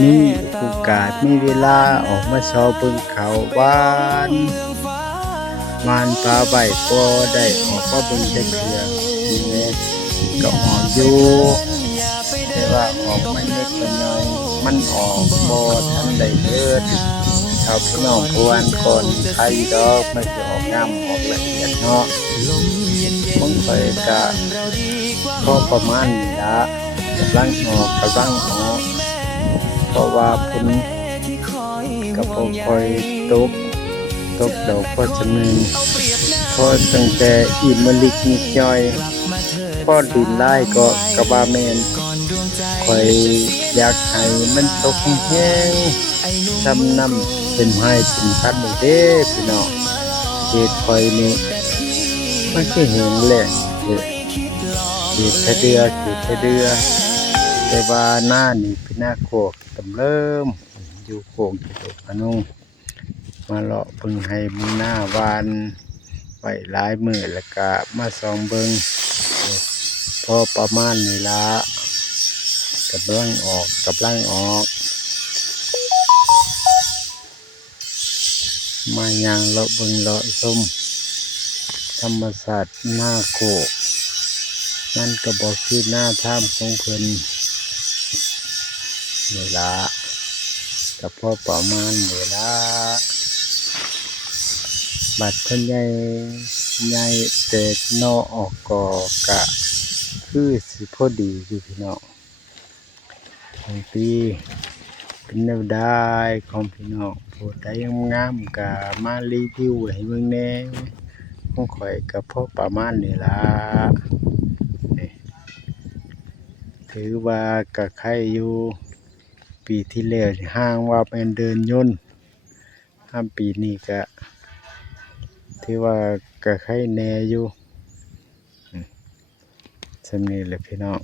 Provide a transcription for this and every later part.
มีโอกาสมีเวลาออกมาชอเบิ่งเขาวานปลาใบก็ได้ออกมาเบิ่งจักเทื่อนี่แหละก็ออกอยู่แต่ว่าออกมานิดน้อยมันออกบ่ทันได้เลิศชาวพี่น้องผู้อันก่อนใครดอกมันสิออกงามออกละเอียดเนาะผมข้อยก็พอประมาณนี้ล่ะกำลังออกเพราะว่าฝนก็บ่ค่อยตกดอกพอสนึงพอตั้งแต่อีมะลิกนิดย่อยพอดินหลายก็ว่าแม่นข้อยอยากให้มันตกแห้งซำน้ำเต็มไร่เต็มคันนี่เด้พี่น้องเขตข้อยนี่มันคือแห้งแล้งเขตแต่ว่าหน้านี่เป็นหน้าโคกตำเริ่มอยู่โคกอยู่ดอกพะนุงมาเลาะเบิ่งให้เบิ่งหน้าวานไว้หลายมื้อแล้วก็มาส่องเบิ่งพอประมาณนี้ล่ะกำลังออกมาย่างเลาะเบิ่งเลาะชมธรรมชาติหน้าโคกมันก็บ่คือหน้าถ้ำของเพิ่นนี่ล่ะก็พอประมาณนี้ล่ะบัดเพิ่นใหญ่แตกหน่อออกก็คือสิพอดีอยู่พี่น้องของปีเป็นแนวได้ของพี่น้องผู้ใดงามๆก็มารีวิวให้เบิ่งแหน่ของข้อยก็พอประมาณนี้ล่ะนี่ถือว่าก็ไข่อยู่ปีที่แล้วนี่ห่างว่าแม่นเดินยนต์ปีนี้ก็ถือว่าก็ไข่แหน่อยู่ส่ำนี้แหละพี่น้อง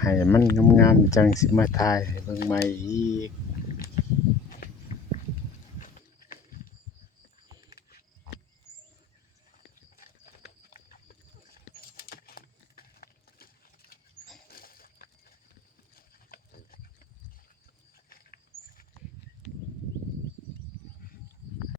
ให้มันงามๆจังสิมาถ่ายให้เบิ่งใหม่อีก